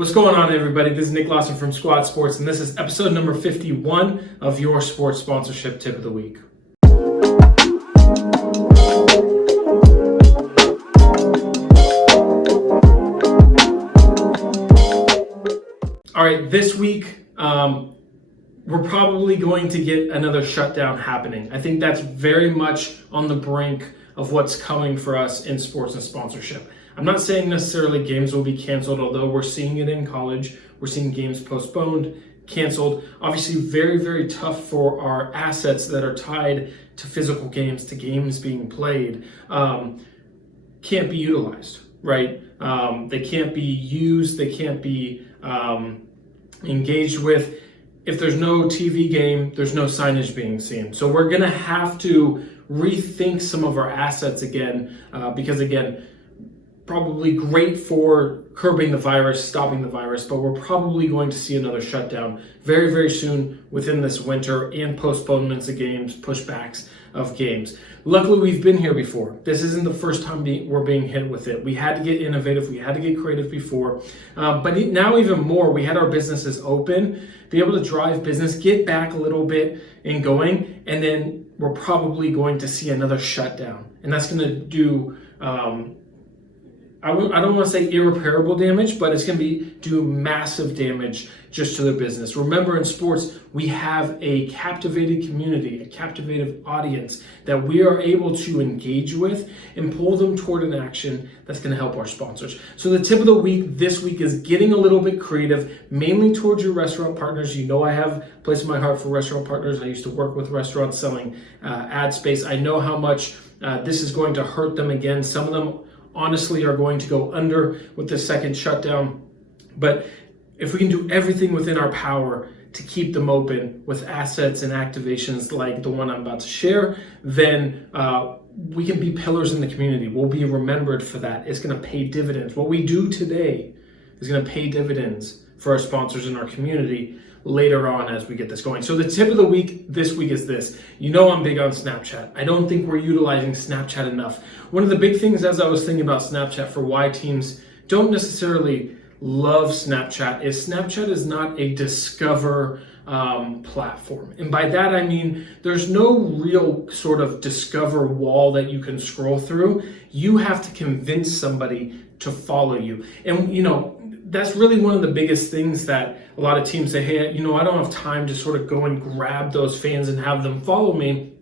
What's going on, everybody? This is Nick Lawson from Squad Sports, and this is episode number 51 of your sports sponsorship tip of the week. All right, this week, we're probably going to get another shutdown happening. I think that's very much on the brink of what's coming for us in sports and sponsorship. I'm not saying necessarily games will be canceled, although we're seeing it in college. We're seeing games postponed, canceled. Obviously, very, very tough for our assets that are tied to physical games, to games being played. Can't be utilized, right? They can't be used. They can't be engaged with. If there's no TV game, there's no signage being seen. So we're going to have to rethink some of our assets again, because again, probably great for curbing the virus, stopping the virus, but we're probably going to see another shutdown very, very soon within this winter, and postponements of games, pushbacks of games. Luckily, we've been here before. This isn't the first time we're being hit with it. We had to get innovative, we had to get creative before, but now even more, we had our businesses open, be able to drive business, get back a little bit and going, and then we're probably going to see another shutdown. And that's going to do, I don't want to say irreparable damage, but it's going to do massive damage just to the business. Remember, in sports, we have a captivated community, a captivated audience that we are able to engage with and pull them toward an action that's going to help our sponsors. So the tip of the week this week is getting a little bit creative, mainly towards your restaurant partners. You know I have a place in my heart for restaurant partners. I used to work with restaurants selling ad space. I know how much this is going to hurt them again. Some of them honestly are going to go under with the second shutdown. But if we can do everything within our power to keep them open with assets and activations like the one I'm about to share, then we can be pillars in the community. We'll be remembered for that. It's going to pay dividends. What we do today is going to pay dividends for our sponsors in our community later on as we get this going. So the tip of the week this week is this. You know I'm big on Snapchat. I don't think we're utilizing Snapchat enough. One of the big things as I was thinking about Snapchat for why teams don't necessarily love Snapchat is not a discover platform. And by that I mean there's no real sort of discover wall that you can scroll through. You have to convince somebody to follow you. And you know, that's really one of the biggest things that a lot of teams say, hey, you know, I don't have time to sort of go and grab those fans and have them follow me.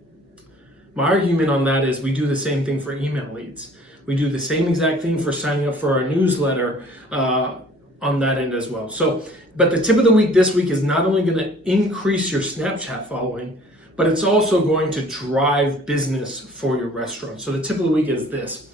My argument on that is we do the same thing for email leads. We do the same exact thing for signing up for our newsletter on that end as well. So, but the tip of the week this week is not only going to increase your Snapchat following, but it's also going to drive business for your restaurant. So the tip of the week is this.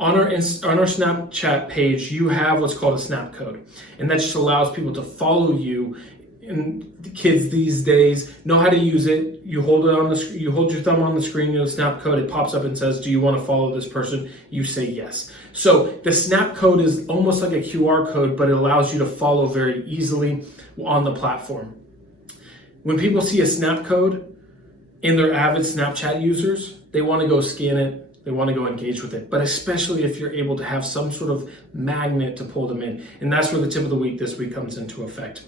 On our Snapchat page, you have what's called a snap code, and that just allows people to follow you. And the kids these days know how to use it. You hold it on you hold your thumb on the screen, you know, snap code, it pops up and says, do you want to follow this person? You say yes. So the snap code is almost like a QR code, but it allows you to follow very easily on the platform. When people see a snap code and they're avid Snapchat users, they want to go scan it. They want to go engage with it, but especially if you're able to have some sort of magnet to pull them in. And that's where the tip of the week this week comes into effect.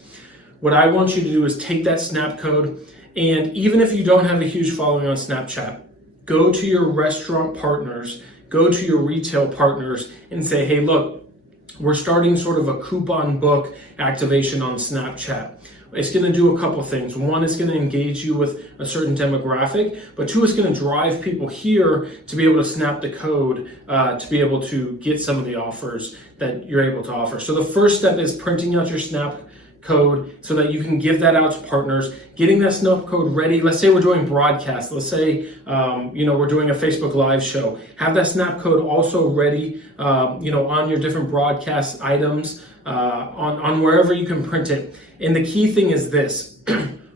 What I want you to do is take that snap code, and even if you don't have a huge following on Snapchat, go to your restaurant partners, go to your retail partners and say, hey, look, we're starting sort of a coupon book activation on Snapchat. It's going to do a couple things. One, it's going to engage you with a certain demographic, but two, it's going to drive people here to be able to snap the code to be able to get some of the offers that you're able to offer. So the first step is printing out your snap code so that you can give that out to partners, getting that snap code ready. Let's say we're doing broadcast. Let's say, we're doing a Facebook Live show. Have that snap code also ready, on your different broadcast items, on wherever you can print it. And the key thing is this.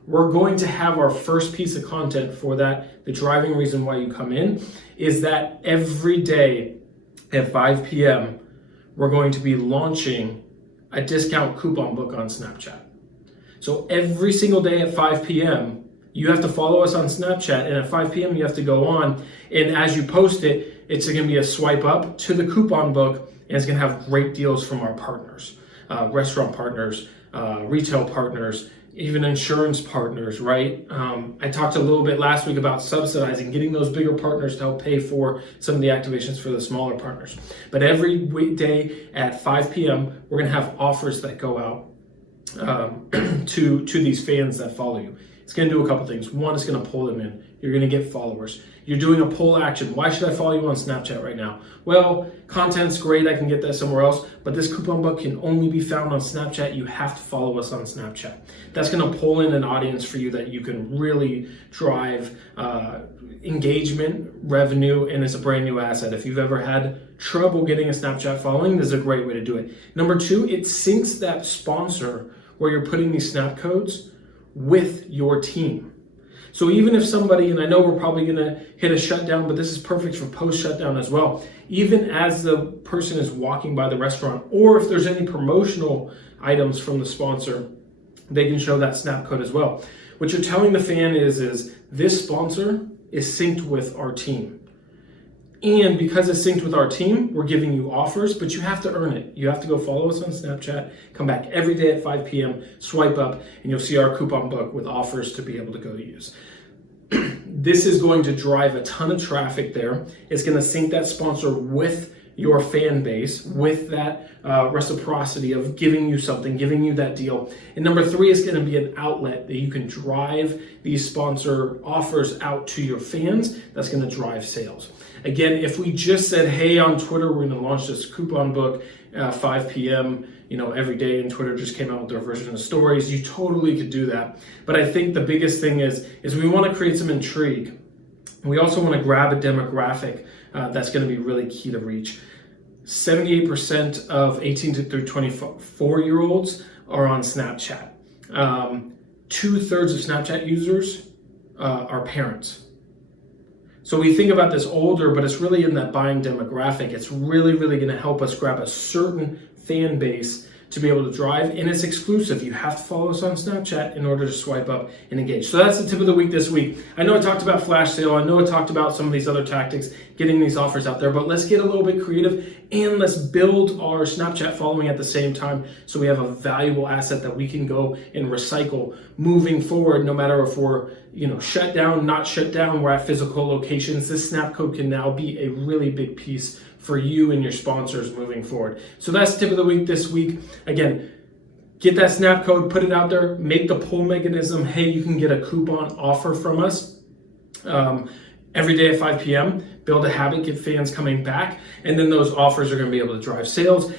We're going to have our first piece of content for that. The driving reason why you come in is that every day at 5 p.m., we're going to be launching a discount coupon book on Snapchat. So every single day at 5 p.m., you have to follow us on Snapchat, and at 5 p.m. you have to go on, and as you post it, it's going to be a swipe up to the coupon book, and it's going to have great deals from our partners. restaurant partners, retail partners, even insurance partners, right? I talked a little bit last week about subsidizing, getting those bigger partners to help pay for some of the activations for the smaller partners. But every weekday at 5 p.m., we're gonna have offers that go out to these fans that follow you. It's gonna do a couple things. One, it's gonna pull them in. You're gonna get followers. You're doing a pull action. Why should I follow you on Snapchat right now? Well, content's great, I can get that somewhere else, but this coupon book can only be found on Snapchat. You have to follow us on Snapchat. That's gonna pull in an audience for you that you can really drive engagement, revenue, and it's a brand new asset. If you've ever had trouble getting a Snapchat following, this is a great way to do it. Number two, it syncs that sponsor where you're putting these snap codes with your team. So even if somebody, and I know we're probably gonna hit a shutdown, but this is perfect for post-shutdown as well. Even as the person is walking by the restaurant, or if there's any promotional items from the sponsor, they can show that snap code as well. What you're telling the fan is this sponsor is synced with our team. And because it's synced with our team, we're giving you offers, but you have to earn it. You have to go follow us on Snapchat, come back every day at 5 p.m., swipe up, and you'll see our coupon book with offers to be able to go use. This is going to drive a ton of traffic there. It's going to sync that sponsor with your fan base, with that reciprocity of giving you something, giving you that deal. And number three is going to be an outlet that you can drive these sponsor offers out to your fans. That's going to drive sales. Again, if we just said, hey, on Twitter, we're going to launch this coupon book 5 p.m., every day, and Twitter just came out with their version of stories, you totally could do that. But I think the biggest thing is we want to create some intrigue. We also want to grab a demographic that's going to be really key to reach. 78% of 18 through 24-year-olds are on Snapchat. 2/3 of Snapchat users are parents. So we think about this older, but it's really in that buying demographic. It's really, really going to help us grab a certain fan base to be able to drive, and it's exclusive. You have to follow us on Snapchat in order to swipe up and engage. So that's the tip of the week this week. I know I talked about flash sale. I know I talked about some of these other tactics, getting these offers out there, but let's get a little bit creative and let's build our Snapchat following at the same time so we have a valuable asset that we can go and recycle moving forward, no matter if we're shut down, not shut down, we're at physical locations. This snap code can now be a really big piece for you and your sponsors moving forward. So that's the tip of the week this week. Again, get that snap code, put it out there, make the pull mechanism. Hey, you can get a coupon offer from us every day at 5 p.m. Build a habit, get fans coming back, and then those offers are going to be able to drive sales.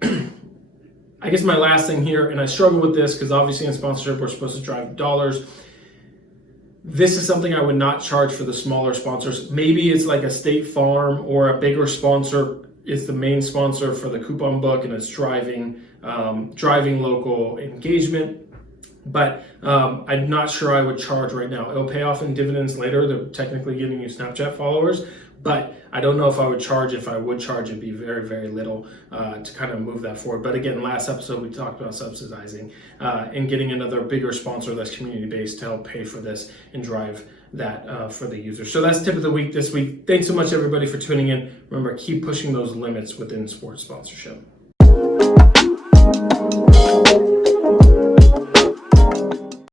I guess my last thing here, and I struggle with this because obviously in sponsorship we're supposed to drive dollars. This is something I would not charge for the smaller sponsors. Maybe it's like a State Farm or a bigger sponsor is the main sponsor for the coupon book and it's driving local engagement. But I'm not sure I would charge right now. It'll pay off in dividends later. They're technically giving you Snapchat followers, but I don't know if I would charge. If I would charge, it'd be very, very little to kind of move that forward. But again, last episode, we talked about subsidizing and getting another bigger sponsor that's community-based to help pay for this and drive that for the user. So that's tip of the week this week. Thanks so much, everybody, for tuning in. Remember, keep pushing those limits within sports sponsorship.